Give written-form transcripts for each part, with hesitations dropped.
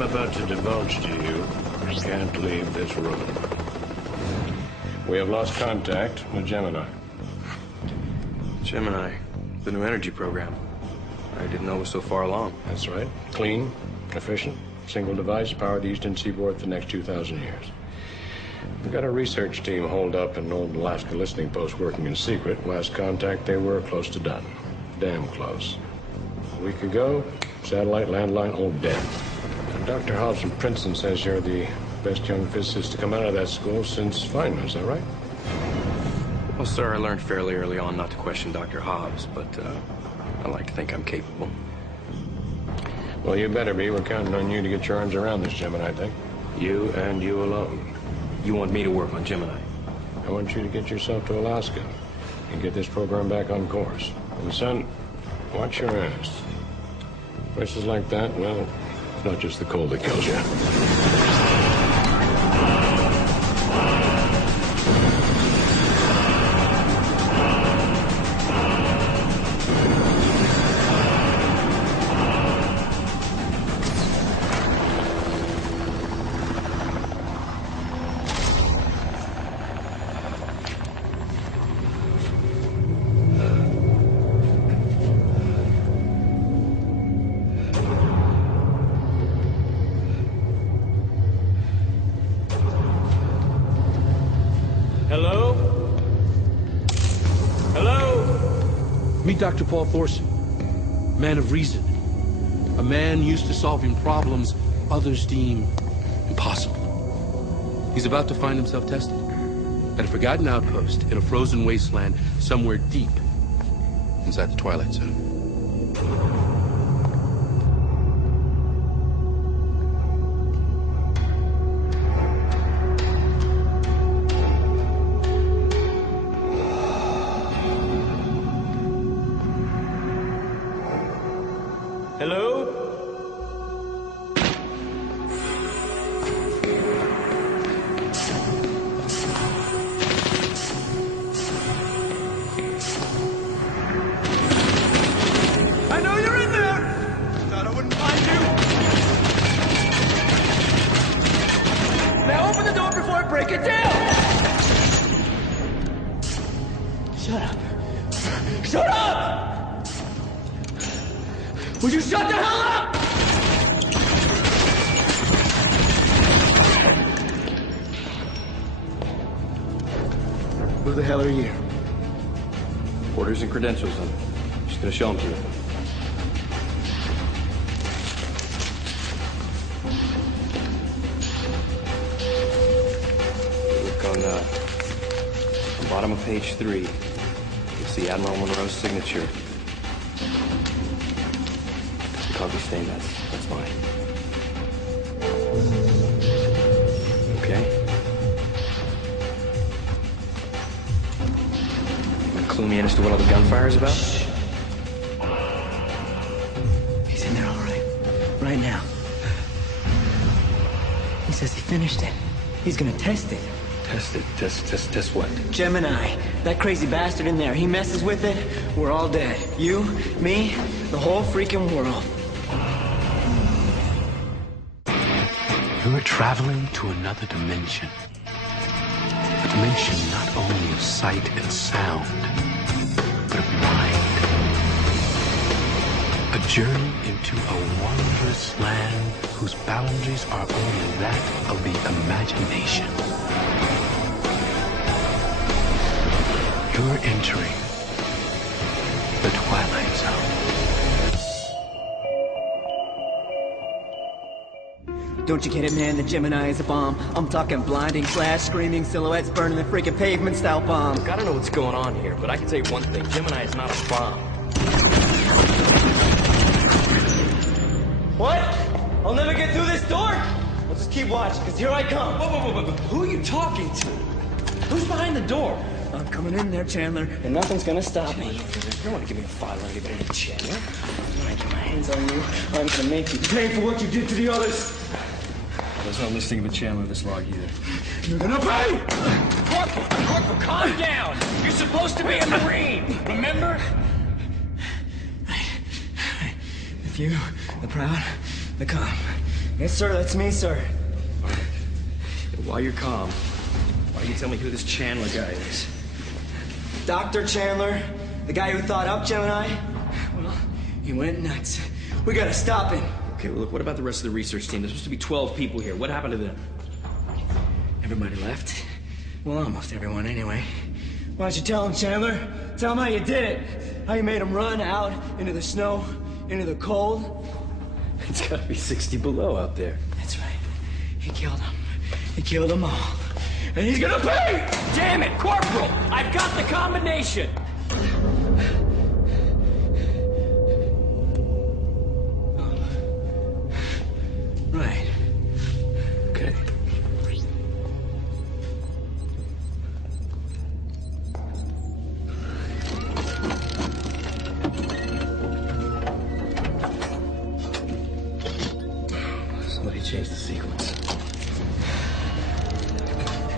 I'm about to divulge to you can't leave this room. We have lost contact with Gemini. Gemini, the new energy program. I didn't know it was so far along. That's right. Clean, efficient, single device, power the eastern seaboard for the next 2,000 years. We've got a research team holed up in an old Alaska listening post working in secret. Last contact, they were close to done. Damn close. A week ago, satellite, landline, all dead. And Dr. Hobbs from Princeton says you're the best young physicist to come out of that school since Feynman. Is that right? Well, sir, I learned fairly early on not to question Dr. Hobbs, but I like to think I'm capable. Well, you better be. We're counting on you to get your arms around this Gemini thing. You and you alone. You want me to work on Gemini? I want you to get yourself to Alaska and get this program back on course. And son, watch your ass. Places like that, well, it's not just the cold that kills you. Dr. Paul Thorson, man of reason, a man used to solving problems others deem impossible. He's about to find himself tested at a forgotten outpost in a frozen wasteland somewhere deep inside the Twilight Zone. Who the hell are you? Orders and credentials, I'm just gonna show them to you. Look on the bottom of page 3. You'll see Admiral Monroe's signature. The coffee stain, that's mine. Okay? Clue me in as to what all the gunfire is about? Shh. He's in there all right. Right now. He says he finished it. He's gonna test it. Test it? Test what? Gemini. That crazy bastard in there. He messes with it, we're all dead. You, me, the whole freaking world. You're traveling to another dimension. A dimension not only of sight and sound, but of mind. A journey into a wondrous land whose boundaries are only that of the imagination. You're entering the Twilight Zone. Don't you get it, man? The Gemini is a bomb. I'm talking blinding flash, screaming silhouettes, burning the freaking pavement style bomb. Look, I don't know what's going on here, but I can say one thing. Gemini is not a bomb. What? I'll never get through this door? Well, just keep watching, because here I come. Whoa. Who are you talking to? Who's behind the door? I'm coming in there, Chandler, and nothing's gonna stop me. You don't want to give me a file or anybody named Chandler. When I get my hands on you, I'm gonna make you pay for what you did to the others. There's no listing of a Chandler this log either. You're gonna pay! Corporal, calm down! You're supposed to be a Marine, remember? The few, the proud, the calm. Yes, sir, that's me, sir. All right. And while you're calm, why don't you tell me who this Chandler guy is? Dr. Chandler, the guy who thought up Gemini. Well, he went nuts. We gotta stop him. Okay, well, look, what about the rest of the research team? There's supposed to be 12 people here. What happened to them? Everybody left. Well, almost everyone, anyway. Why don't you tell him, Chandler? Tell him how you did it. How you made him run out into the snow, into the cold. It's gotta be 60 below out there. That's right. He killed them. He killed them all. And he's gonna pay! Damn it, Corporal! I've got the combination! Right. Okay. Somebody changed the sequence.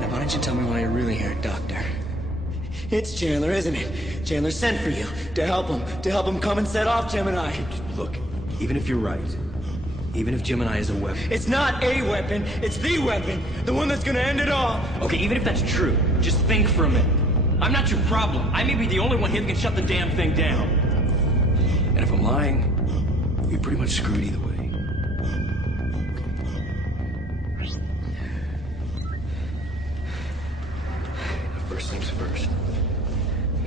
Now, why don't you tell me why you're really here, Doctor? It's Chandler, isn't it? Chandler sent for you to help him come and set off Gemini. Look, even if you're right, even if Gemini is a weapon... It's not a weapon, it's the weapon. The one that's gonna end it all. Okay, even if that's true, just think for a minute. I'm not your problem. I may be the only one here that can shut the damn thing down. And if I'm lying, you're pretty much screwed either way. First things first.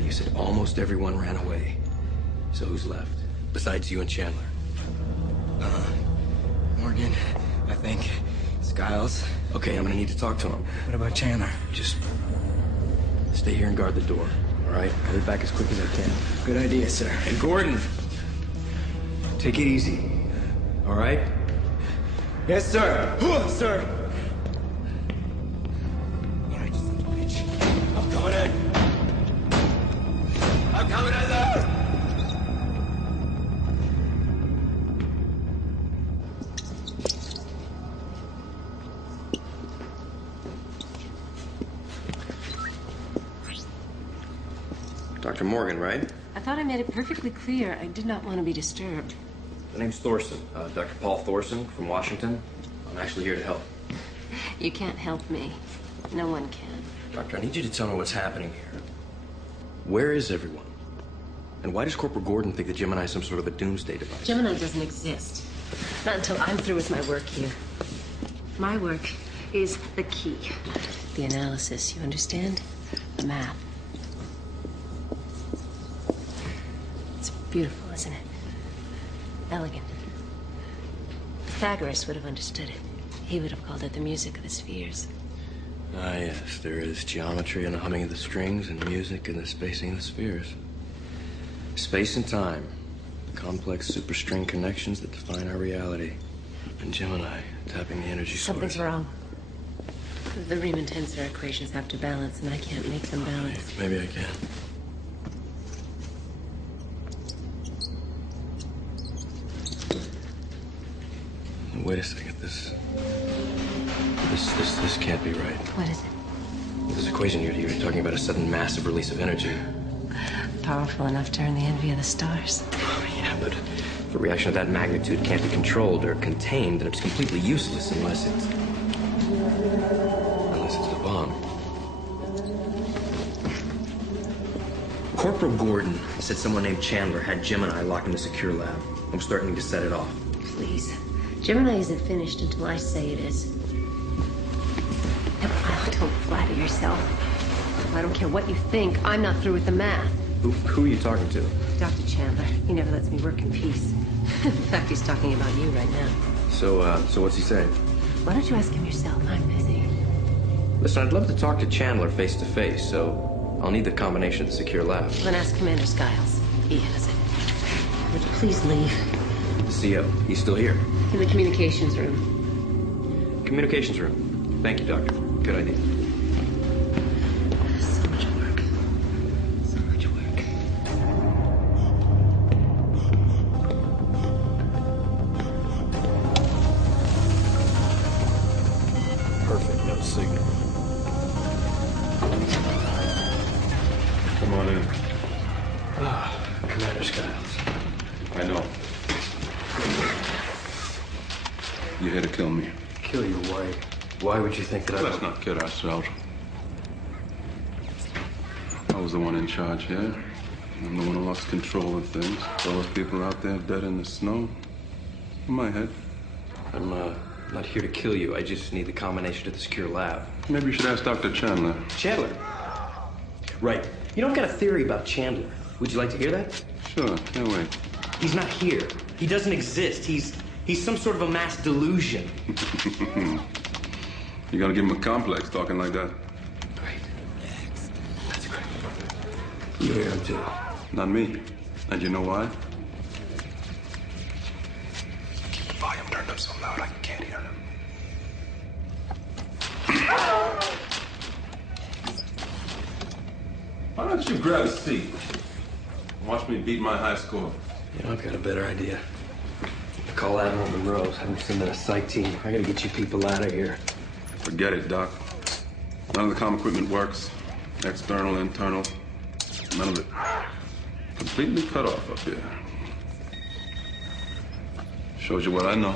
You said almost everyone ran away. So who's left? Besides you and Chandler? Morgan, I think. Skiles. Okay, I'm gonna need to talk to him. What about Chandler? Just stay here and guard the door, all right? I'll be back as quick as I can. Good idea, sir. And Gordon, take it easy, all right? Yes, sir. Sir. All right, son of a bitch. I'm coming in. I'm coming in there. Dr. Morgan, right? I thought I made it perfectly clear I did not want to be disturbed. The name's Thorson, Dr. Paul Thorson from Washington. I'm actually here to help. You can't help me. No one can. Doctor, I need you to tell me what's happening here. Where is everyone? And why does Corporal Gordon think that Gemini is some sort of a doomsday device? Gemini doesn't exist. Not until I'm through with my work here. My work is the key. The analysis, you understand? The math. It's beautiful, isn't it? Elegant. Pythagoras would have understood it. He would have called it the music of the spheres. Ah, yes, there is geometry in the humming of the strings and music in the spacing of the spheres. Space and time, complex superstring connections that define our reality. And Gemini, tapping the energy source. Something's wrong. The Riemann tensor equations have to balance, and I can't make them balance. Maybe I can. Wait a second, this can't be right. What is it? This equation you're talking about a sudden massive release of energy. Powerful enough to earn the envy of the stars. Yeah, but if a reaction of that magnitude can't be controlled or contained, then it's completely useless unless it's a bomb. Corporal Gordon said someone named Chandler had Gemini locked in a secure lab. I'm starting to set it off. Please. Gemini isn't finished until I say it is. Oh, don't flatter yourself. I don't care what you think. I'm not through with the math. Who are you talking to? Dr. Chandler. He never lets me work in peace. In fact, he's talking about you right now. So what's he saying? Why don't you ask him yourself? I'm busy. Listen, I'd love to talk to Chandler face to face, so I'll need the combination of the secure lab. Then ask Commander Skiles. He has it. Would you please leave? The CO, he's still here. In the communications room. Communications room. Thank you, Doctor. Good idea. So much work. So much work. Perfect, no signal. Come on in. Commander Skiles. I know. You're here to kill me. Kill you, why? Why would you think that Let's not kid ourselves. I was the one in charge here. I'm the one who lost control of things. All those people out there dead in the snow. In my head. I'm not here to kill you. I just need the combination to the secure lab. Maybe you should ask Dr. Chandler. Chandler? Right. You know, I've got a theory about Chandler. Would you like to hear that? Sure, can't wait. He's not here. He doesn't exist. He's some sort of a mass delusion. You gotta give him a complex talking like that. Great. That's great. You hear him too. Not me. And you know why? Volume turned up so loud I can't hear him. Why don't you grab a seat? Watch me beat my high score. You know, I've got a better idea. Call Admiral Monroe, have him send in a psych team. I gotta get you people out of here. Forget it, Doc. None of the comm equipment works. External, internal. None of it. Completely cut off up here. Shows you what I know.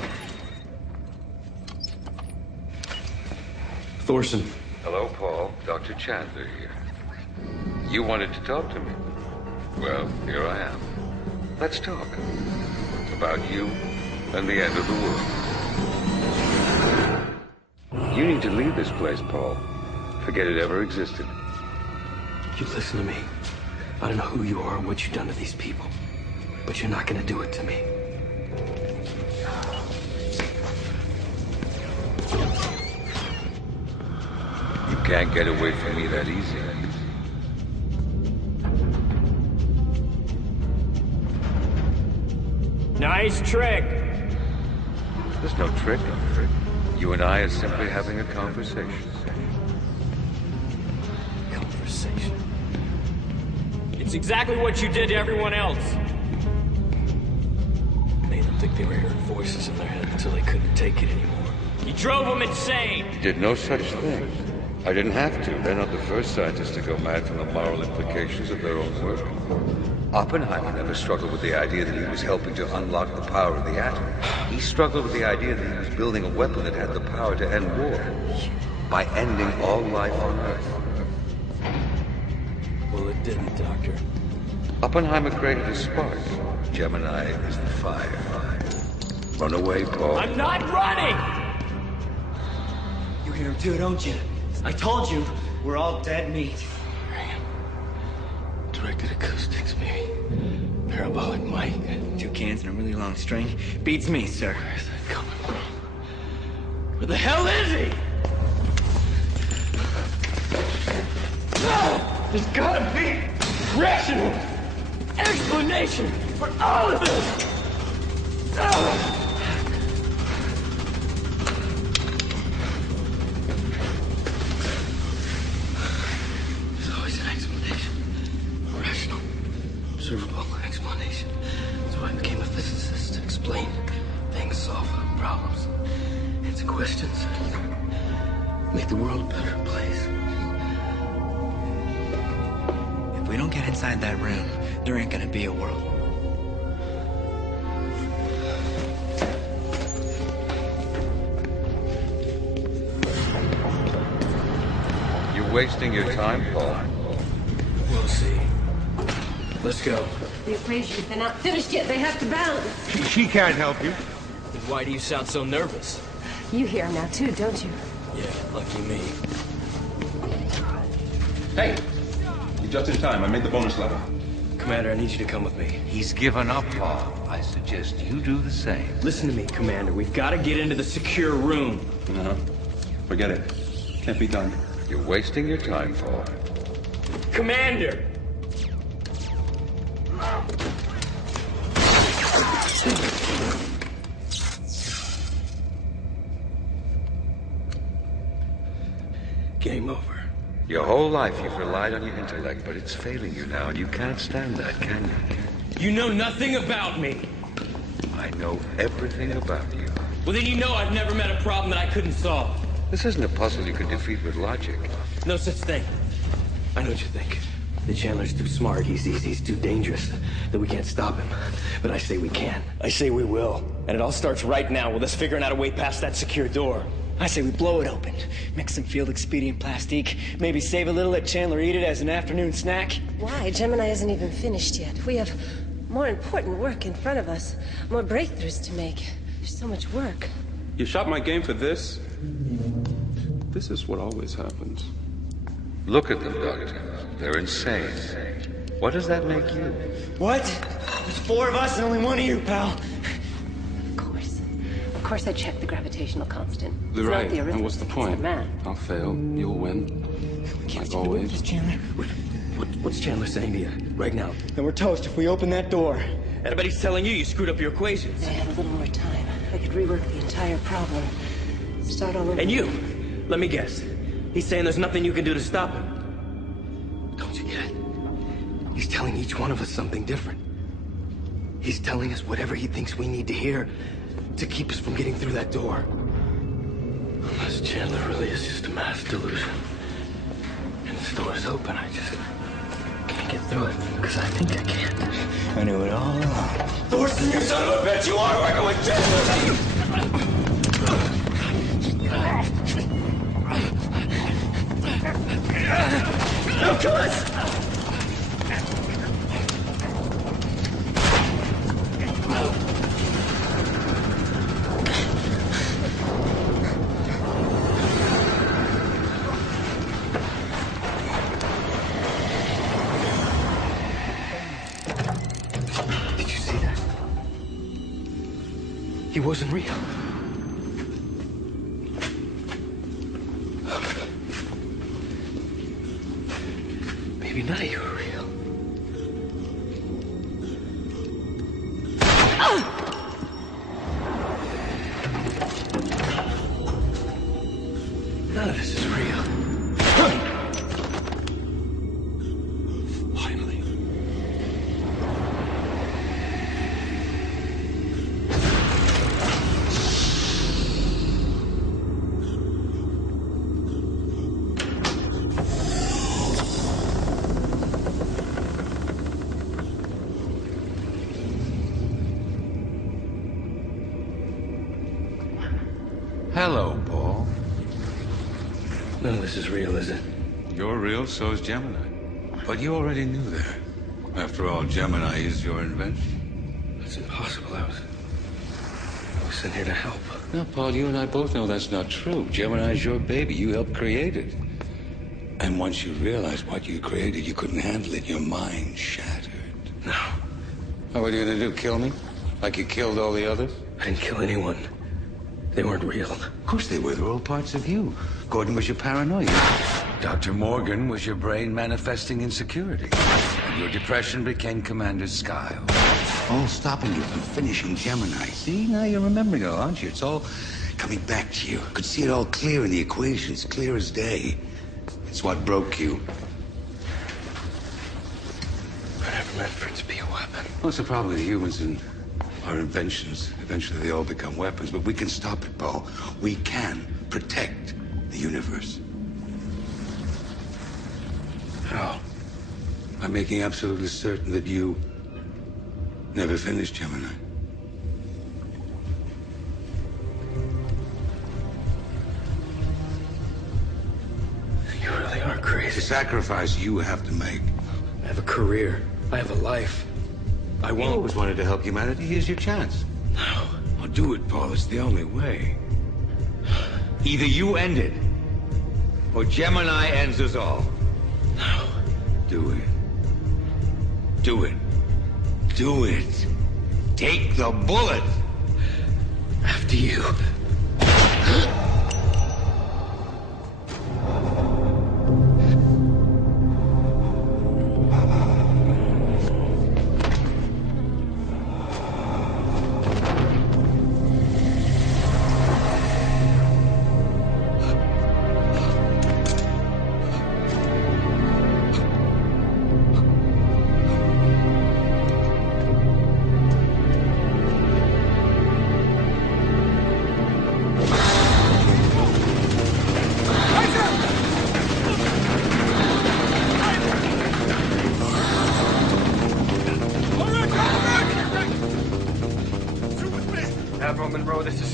Thorson. Hello, Paul. Dr. Chandler here. You wanted to talk to me. Well, here I am. Let's talk. About you and the end of the world. You need to leave this place, Paul. Forget it ever existed. You listen to me. I don't know who you are or what you've done to these people, but you're not gonna do it to me. You can't get away from me that easy. Nice trick. There's no trick. You and I are simply having a conversation. Conversation. It's exactly what you did to everyone else. Made them think they were hearing voices in their head until they couldn't take it anymore. You drove them insane. Did no such thing. I didn't have to. They're not the first scientists to go mad from the moral implications of their own work. Oppenheimer never struggled with the idea that he was helping to unlock the power of the atom. He struggled with the idea that he was building a weapon that had the power to end war by ending all life on Earth. Well, it didn't, Doctor. Oppenheimer created a spark. Gemini is the fire. Run away, Paul. I'm not running! You hear him too, don't you? I told you, we're all dead meat. Directed acoustics, maybe. Parabolic mic. 2 cans and a really long string. Beats me, sir. Where's that coming from? Where the hell is he? There's gotta be rational explanation for all of this! There's always an explanation. A rational, observable explanation. That's why I became a physicist, to explain things, solve problems, answer questions, make the world a better place. If we don't get inside that room, there ain't gonna be a world. You're wasting your time, Paul. We'll see. Let's go. The equations, they're not finished yet. They have to balance. She can't help you. Then why do you sound so nervous? You hear him now, too, don't you? Yeah, lucky me. Hey! You're just in time. I made the bonus level. Commander, I need you to come with me. He's given up, Paul. I suggest you do the same. Listen to me, Commander. We've got to get into the secure room. No. Forget it. Can't be done. You're wasting your time, Paul. Commander! Game over. Your whole life you've relied on your intellect, but it's failing you now, and you can't stand that, can you? You know nothing about me. I know everything about you. Well, then you know I've never met a problem that I couldn't solve. This isn't a puzzle you can defeat with logic. No such thing. I know what you think. The Chandler's too smart, he's too dangerous, that we can't stop him. But I say we can. I say we will. And it all starts right now with us figuring out a way past that secure door. I say we blow it open, mix some field expedient plastique, maybe save a little, let Chandler eat it as an afternoon snack. Why? Gemini isn't even finished yet. We have more important work in front of us, more breakthroughs to make. There's so much work. You shot my game for this? This is what always happens. Look at them, Doctor. They're insane. What does that make you? What? There's 4 of us and only 1 of you, pal. Of course I checked the gravitational constant. You're right. And what's the point? Math. I'll fail. You'll win. Like always. Chandler. What's Chandler saying to you right now? Then we're toast if we open that door. Everybody's telling you screwed up your equations. If I had a little more time, I could rework the entire problem. Start all over. And you, let me guess. He's saying there's nothing you can do to stop him. Don't you get it? He's telling each one of us something different. He's telling us whatever he thinks we need to hear to keep us from getting through that door. Unless Chandler really is just a mass delusion. And this door's open, I just can't get through it, because I think I can. I knew it all along. Thorsten, you son of a bitch! You are working with Chandler! No, kill us! He wasn't real. Maybe none of you are real. None of this is real. Finally. Hello, Paul. None of this is real, is it? You're real, so is Gemini. But you already knew that. After all, Gemini is your invention. That's impossible. I was sent here to help. No, Paul, you and I both know that's not true. Gemini's your baby. You helped create it. And once you realized what you created, you couldn't handle it. Your mind shattered. No. What were you gonna do, kill me? Like you killed all the others? I didn't kill anyone. They weren't real. Of course they were. They're all parts of you. Gordon was your paranoia. Dr. Morgan was your brain manifesting insecurity. And your depression became Commander's Skyle. All stopping you from finishing Gemini. See, now you're remembering it all, aren't you? It's all coming back to you. Could see it all clear in the equations, clear as day. It's what broke you. I never meant for it to be a weapon. Well, it's the problem with humans and our inventions. Eventually they all become weapons, but we can stop it, Paul. We can protect the universe. How? By making absolutely certain that you never finished Gemini. You really are crazy. It's a sacrifice you have to make. I have a career. I have a life. I You won't. always wanted to help humanity. Here's your chance. No. I'll do it, Paul. It's the only way. Either you end it, or Gemini ends us all. No. Do it. Do it. Do it. Take the bullet. After you.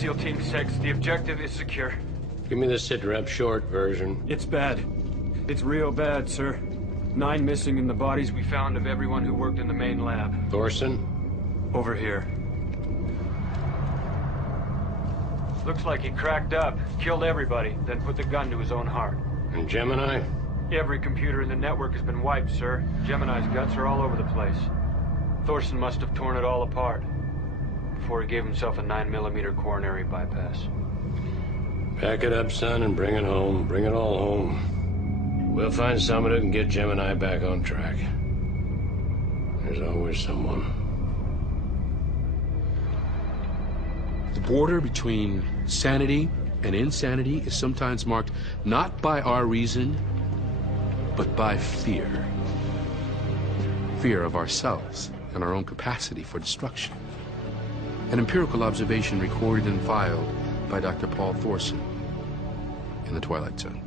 SEAL Team 6. The objective is secure. Give me the sit-rep short version. It's bad. It's real bad, sir. 9 missing in the bodies we found of everyone who worked in the main lab. Thorson? Over here. Looks like he cracked up, killed everybody, then put the gun to his own heart. And Gemini? Every computer in the network has been wiped, sir. Gemini's guts are all over the place. Thorson must have torn it all apart before he gave himself a 9mm coronary bypass. Pack it up, son, and bring it home. Bring it all home. We'll find someone who can get Gemini back on track. There's always someone. The border between sanity and insanity is sometimes marked not by our reason, but by fear. Fear of ourselves and our own capacity for destruction. An empirical observation recorded and filed by Dr. Paul Thorson in the Twilight Zone.